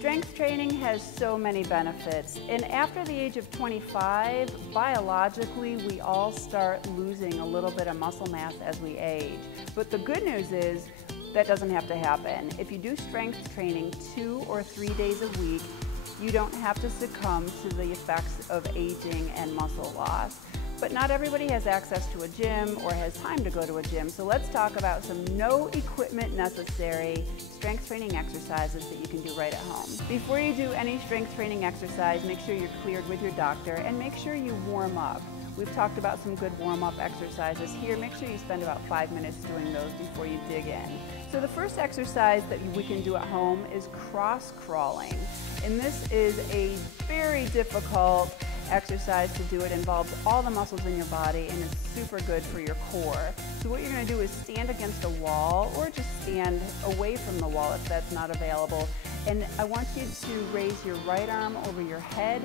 Strength training has so many benefits, and after the age of 25, biologically we all start losing a little bit of muscle mass as we age. But the good news is that doesn't have to happen. If you do strength training 2 or 3 days a week, you don't have to succumb to the effects of aging and muscle loss. But not everybody has access to a gym or has time to go to a gym, so let's talk about some no equipment necessary strength training exercises that you can do right at home. Before you do any strength training exercise, make sure you're cleared with your doctor and make sure you warm up. We've talked about some good warm-up exercises here. Make sure you spend about 5 minutes doing those before you dig in. So the first exercise that we can do at home is cross crawling. And this is a very difficult exercise to do. It involves all the muscles in your body and it's super good for your core. So what you're going to do is stand against a wall or just stand away from the wall if that's not available. And I want you to raise your right arm over your head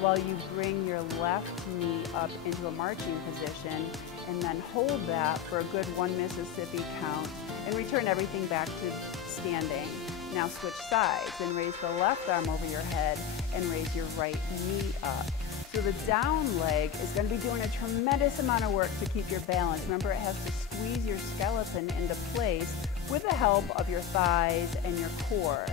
while you bring your left knee up into a marching position, and then hold that for a good 1 Mississippi count and return everything back to standing. Now switch sides and raise the left arm over your head and raise your right knee up. So the down leg is going to be doing a tremendous amount of work to keep your balance. Remember, it has to squeeze your skeleton into place with the help of your thighs and your core.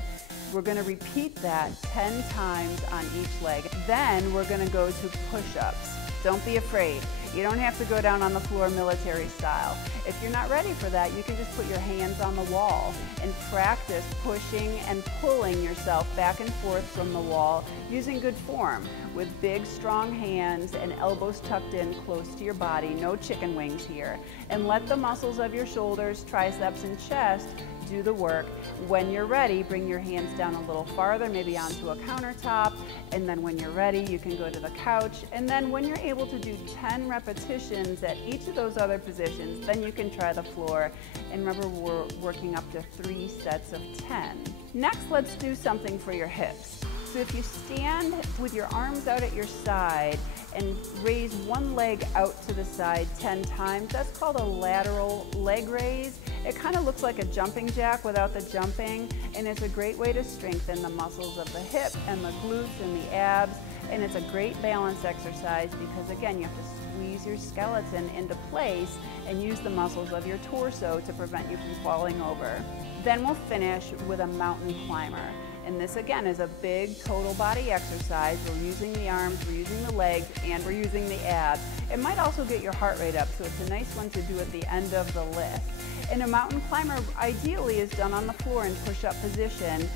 We're going to repeat that 10 times on each leg. Then we're going to go to push-ups. Don't be afraid. You don't have to go down on the floor military style. If you're not ready for that, you can just put your hands on the wall and practice pushing and pulling yourself back and forth from the wall using good form with big, strong hands and elbows tucked in close to your body. No chicken wings here. And let the muscles of your shoulders, triceps, and chest do the work. When you're ready, bring your hands down a little farther, maybe onto a countertop, and then when you're ready, you can go to the couch, and then when you're able to do 10 repetitions at each of those other positions, then you can try the floor. And remember, we're working up to 3 sets of 10. Next, let's do something for your hips. So if you stand with your arms out at your side and raise one leg out to the side 10 times, that's called a lateral leg raise. It kind of looks like a jumping jack without the jumping, and it's a great way to strengthen the muscles of the hip and the glutes and the abs, and it's a great balance exercise because, again, you have to squeeze your skeleton into place and use the muscles of your torso to prevent you from falling over. Then we'll finish with a mountain climber. And this, again, is a big total body exercise. We're using the arms, we're using the legs, and we're using the abs. It might also get your heart rate up, so it's a nice one to do at the end of the lift. And a mountain climber ideally is done on the floor in push-up position.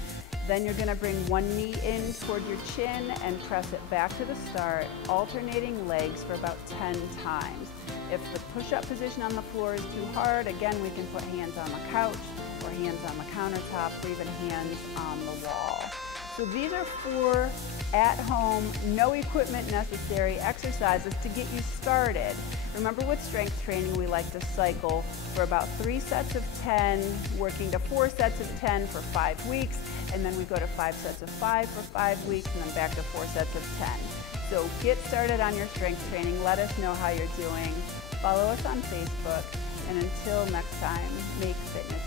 Then you're going to bring one knee in toward your chin and press it back to the start, alternating legs for about 10 times. If the push-up position on the floor is too hard, again, we can put hands on the couch or hands on the countertop or even hands on the wall. So these are 4 at-home, no equipment necessary exercises to get you started. Remember, with strength training, we like to cycle for about 3 sets of 10, working to 4 sets of 10 for 5 weeks, and then we go to 5 sets of 5 for 5 weeks, and then back to 4 sets of 10. So get started on your strength training. Let us know how you're doing. Follow us on Facebook, and until next time, make fitness